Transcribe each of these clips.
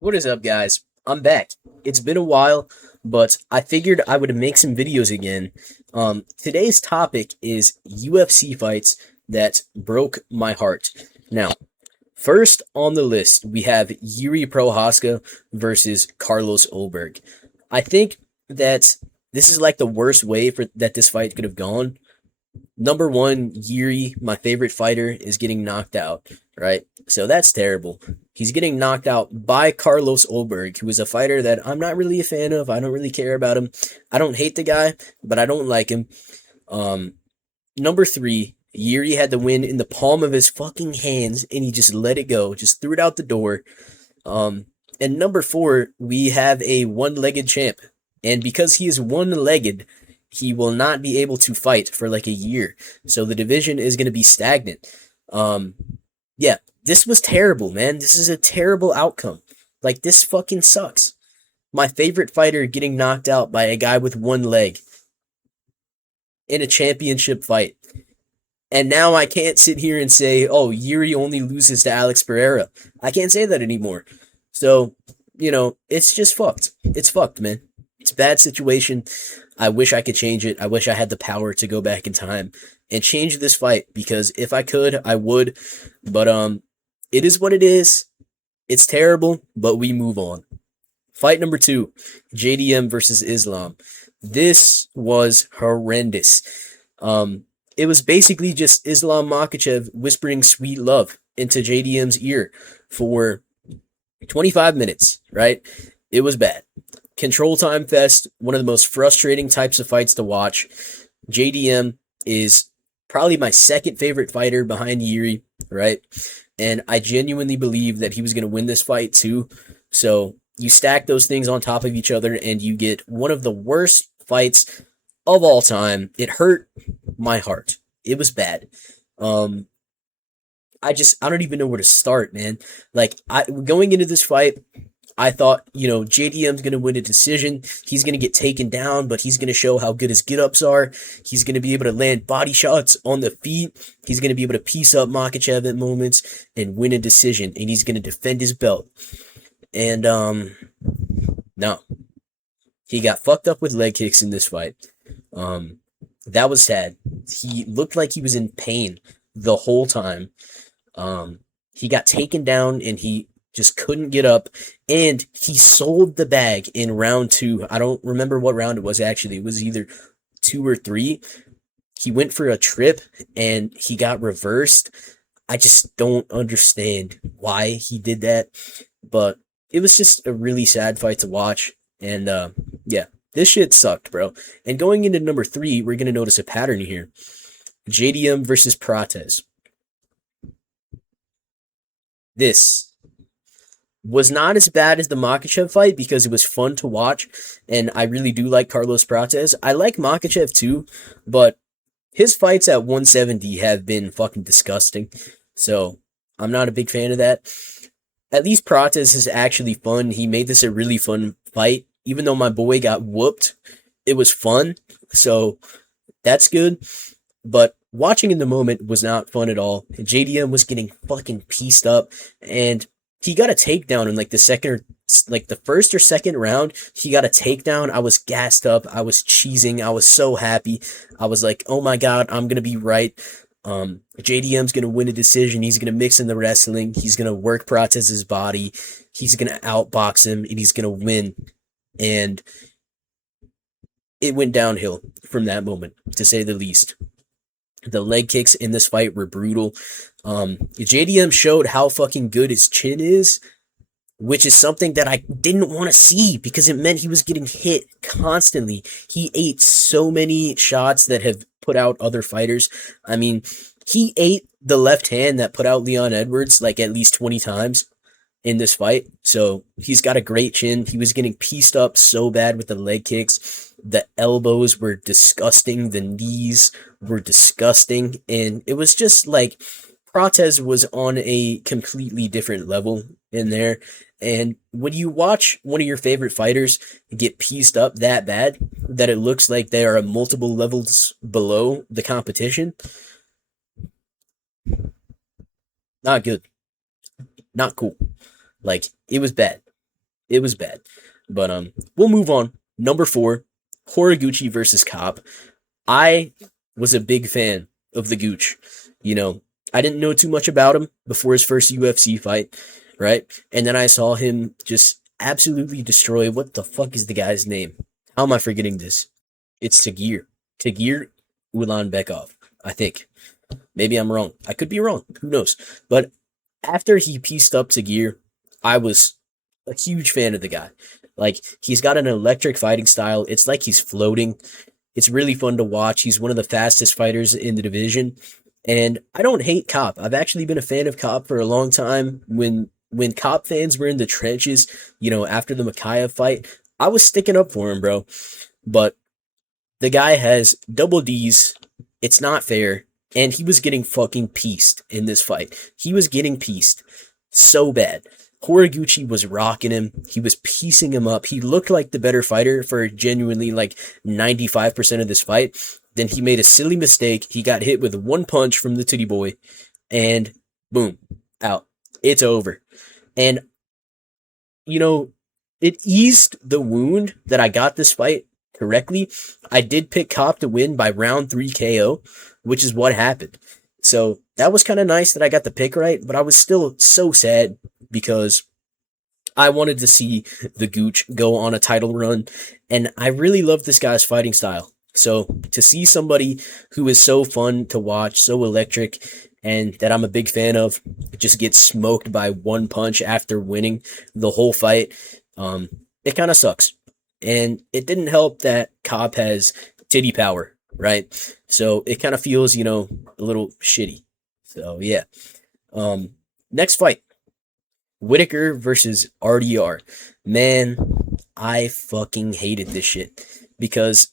What is up, guys? I'm back. It's been a while, but I figured I would make some videos again. Today's topic is UFC fights that broke my heart. Now, first on the list, we have Yuri Prohaska versus Carlos Ulberg. I think that this is like the worst way for that this fight could have gone. Number one, Yuri, my favorite fighter, is getting knocked out, right? So that's terrible. He's getting knocked out by Carlos Ulberg, who is a fighter that I'm not really a fan of. I don't really care about him. I don't hate the guy, but I don't like him. Um, Number three, Yuri had the win in the palm of his fucking hands, and he just let it go, just threw it out the door. And number four, we have a one-legged champ, and because he is one-legged, he will not be able to fight for like a year. So the division is going to be stagnant. Um, yeah, this was terrible, man. This is a terrible outcome. Like, this fucking sucks. My favorite fighter getting knocked out by a guy with one leg in a championship fight. And now I can't sit here and say, oh, Yuri only loses to Alex Pereira. I can't say that anymore. So, it's just fucked. It's fucked, man. It's a bad situation. I wish I could change it. I wish I had the power to go back in time and change this fight, because if I could, I would. But it is what it is. It's terrible, but we move on. Fight number two, JDM versus Islam. This was horrendous. It was basically just Islam Makhachev whispering sweet love into JDM's ear for 25 minutes, right? It was bad. Control Time Fest, one of the most frustrating types of fights to watch. JDM is probably my second favorite fighter behind Yuri, right? And I genuinely believe that he was going to win this fight too. So you stack those things on top of each other and you get one of the worst fights of all time. It hurt my heart. It was bad. Um, I don't even know where to start, man. Like, going into this fight, I thought, JDM's going to win a decision. He's going to get taken down, but he's going to show how good his get-ups are. He's going to be able to land body shots on the feet. He's going to be able to piece up Makhachev at moments and win a decision, and he's going to defend his belt. And, no. He got fucked up with leg kicks in this fight. That was sad. He looked like he was in pain the whole time. He got taken down and he just couldn't get up, and he sold the bag in round two. I don't remember what round it was actually. It was either two or three. He went for a trip and he got reversed. I just don't understand why he did that, but it was just a really sad fight to watch. And yeah, this shit sucked, bro. And going into number three, we're gonna notice a pattern here. JDM versus Prates. This was not as bad as the Makhachev fight because it was fun to watch, and I really do like Carlos Prates. I like Makhachev too, but his fights at 170 have been fucking disgusting, so I'm not a big fan of that. At least Prates is actually fun. He made this a really fun fight, even though my boy got whooped. It was fun, so that's good. But watching in the moment was not fun at all. JDM was getting fucking pieced up, and he got a takedown in like the first or second round. He got a takedown. I was gassed up. I was cheesing. I was so happy. I was like, oh my god, I'm gonna be right. JDM's gonna win a decision. He's gonna mix in the wrestling. He's gonna work Prates' body. He's gonna outbox him, and he's gonna win. And it went downhill from that moment, to say the least. The leg kicks in this fight were brutal. JDM showed how fucking good his chin is, which is something that I didn't want to see because it meant he was getting hit constantly. He ate so many shots that have put out other fighters. I mean, he ate the left hand that put out Leon Edwards like at least 20 times in this fight. So he's got a great chin. He was getting pieced up so bad with the leg kicks. The elbows were disgusting. The knees were disgusting. And it was just like Prates was on a completely different level in there. And when you watch one of your favorite fighters get pieced up that bad that it looks like they are multiple levels below the competition, not good. Not cool. Like, it was bad. It was bad. But we'll move on. Number 4, Horiguchi versus Cobb. I was a big fan of the Gooch. You know, I didn't know too much about him before his first UFC fight, right? And then I saw him just absolutely destroy. What the fuck is the guy's name? How am I forgetting this? It's Tagir. Tagir Ulanbekov, I think. Maybe I'm wrong. I could be wrong. Who knows? But after he pieced up Tagir, I was a huge fan of the guy. Like, he's got an electric fighting style. It's like he's floating. It's really fun to watch. He's one of the fastest fighters in the division. And I don't hate Cop. I've actually been a fan of Cop for a long time. When Cop fans were in the trenches, after the Makayev fight, I was sticking up for him, bro. But the guy has double D's. It's not fair. And he was getting fucking pieced in this fight. He was getting pieced so bad. Horiguchi was rocking him. He was piecing him up. He looked like the better fighter for genuinely like 95% of this fight. Then he made a silly mistake. He got hit with one punch from the titty boy. And boom, out. It's over. And, it eased the wound that I got this fight correctly. I did pick Cop to win by round 3 KO, which is what happened. So that was kind of nice that I got the pick right, but I was still so sad because I wanted to see the Gooch go on a title run, and I really love this guy's fighting style. So to see somebody who is so fun to watch, so electric, and that I'm a big fan of, just get smoked by one punch after winning the whole fight, it kind of sucks. And it didn't help that Cobb has titty power, right? So it kind of feels, a little shitty. So yeah. Next fight, Whitaker versus RDR. Man, I fucking hated this shit because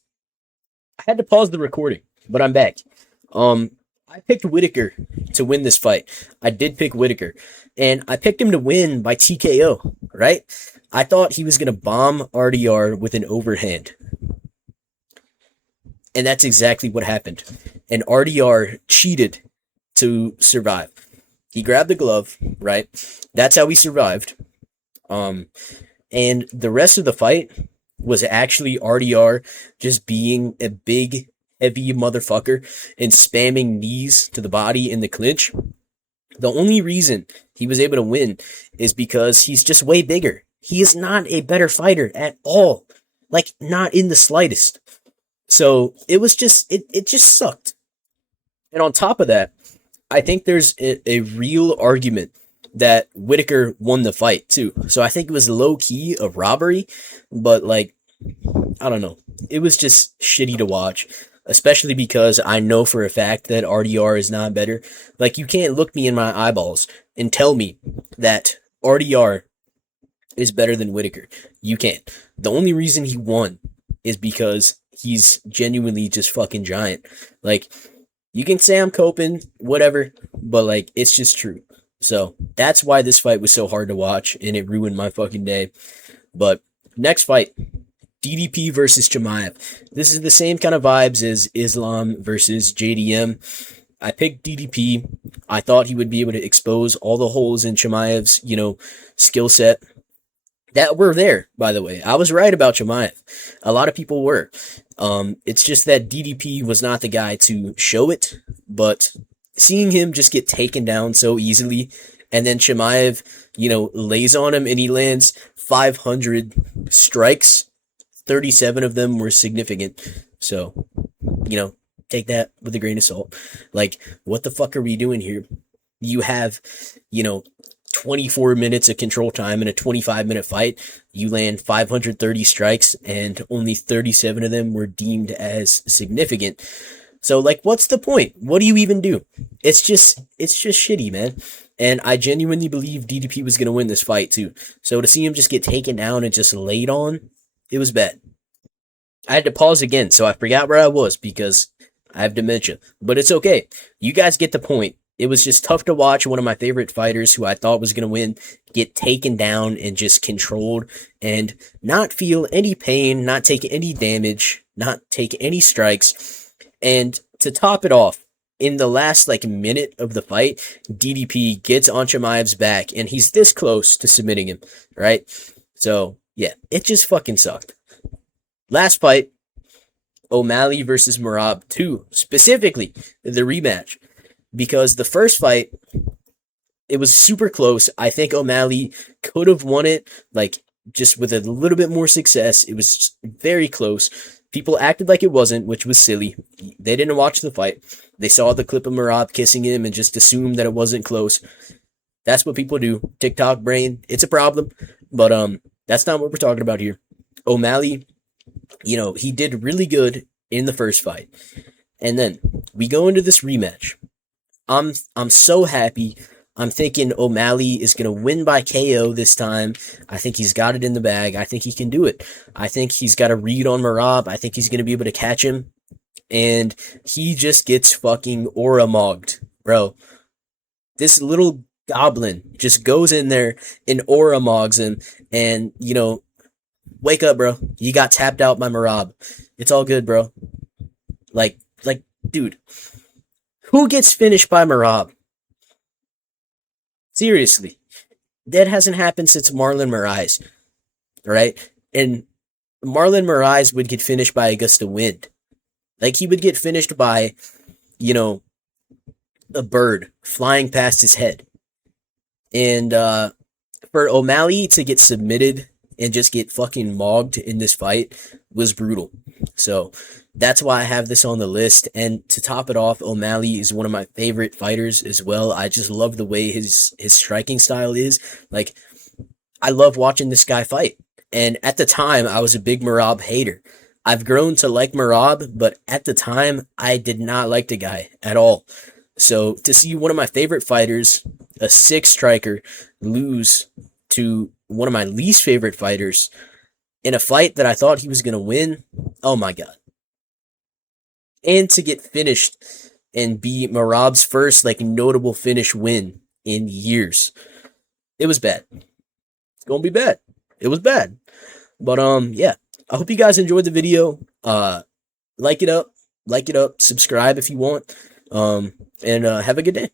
I had to pause the recording, but I'm back. I picked Whitaker to win this fight. I did pick Whitaker, and I picked him to win by TKO, right? I thought he was going to bomb RDR with an overhand. And that's exactly what happened. And RDR cheated to survive. He grabbed the glove, right? That's how he survived. And the rest of the fight was actually RDR just being a big, heavy motherfucker and spamming knees to the body in the clinch. The only reason he was able to win is because he's just way bigger. He is not a better fighter at all. Like, not in the slightest. So it was just, it just sucked. And on top of that, I think there's a real argument that Whitaker won the fight too. So I think it was low key a robbery, but like, I don't know. It was just shitty to watch, especially because I know for a fact that RDR is not better. Like, you can't look me in my eyeballs and tell me that RDR is better than Whitaker. You can't. The only reason he won is because he's genuinely just fucking giant. Like, you can say I'm coping, whatever, but like, it's just true. So that's why this fight was so hard to watch, and it ruined my fucking day. But next fight, DDP versus Chimaev. This is the same kind of vibes as Islam versus JDM. I picked DDP. I thought he would be able to expose all the holes in Chimaev's, skill set that were there, by the way. I was right about Chimaev. A lot of people were. It's just that DDP was not the guy to show it, but seeing him just get taken down so easily, and then Chimaev, lays on him and he lands 500 strikes, 37 of them were significant. So, take that with a grain of salt. Like, what the fuck are we doing here? You have, 24 minutes of control time in a 25-minute fight. You land 530 strikes, and only 37 of them were deemed as significant. So, like, what's the point? What do you even do? It's just shitty, man. And I genuinely believe DDP was going to win this fight, too. So to see him just get taken down and just laid on, it was bad. I had to pause again, so I forgot where I was because I have dementia. But it's okay. You guys get the point. It was just tough to watch one of my favorite fighters who I thought was going to win get taken down and just controlled and not feel any pain, not take any damage, not take any strikes. And to top it off, in the last minute of the fight, DDP gets on Chimaev's back and he's this close to submitting him, right? So yeah, it just fucking sucked. Last fight, O'Malley versus Merab 2, specifically the rematch. Because the first fight, it was super close. I think O'Malley could have won it, like, just with a little bit more success. It was very close. People acted like it wasn't, which was silly. They didn't watch the fight. They saw the clip of Merab kissing him and just assumed that it wasn't close. That's what people do. TikTok brain, it's a problem. But that's not what we're talking about here. O'Malley, he did really good in the first fight. And then we go into this rematch. I'm so happy. I'm thinking O'Malley is going to win by KO this time. I think he's got it in the bag. I think he can do it. I think he's got a read on Merab. I think he's going to be able to catch him. And he just gets fucking aura mogged, bro. This little goblin just goes in there and aura mogs him. And, wake up, bro. You got tapped out by Merab. It's all good, bro. Like, dude, who gets finished by Merab? Seriously, that hasn't happened since Marlon Moraes, right? And Marlon Moraes would get finished by Augusta Wind. Like, he would get finished by, you know, a bird flying past his head. And for O'Malley to get submitted and just get fucking mogged in this fight was brutal. So that's why I have this on the list. And to top it off, O'Malley is one of my favorite fighters as well. I just love the way his striking style is. Like, I love watching this guy fight. And at the time, I was a big Merab hater. I've grown to like Merab, but at the time, I did not like the guy at all. So to see one of my favorite fighters, a sick striker, lose to one of my least favorite fighters in a fight that I thought he was going to win, oh my God. And to get finished and be Merab's first notable finish win in years. It was bad. It's going to be bad. It was bad. But yeah. I hope you guys enjoyed the video. Like it up, subscribe if you want. And have a good day.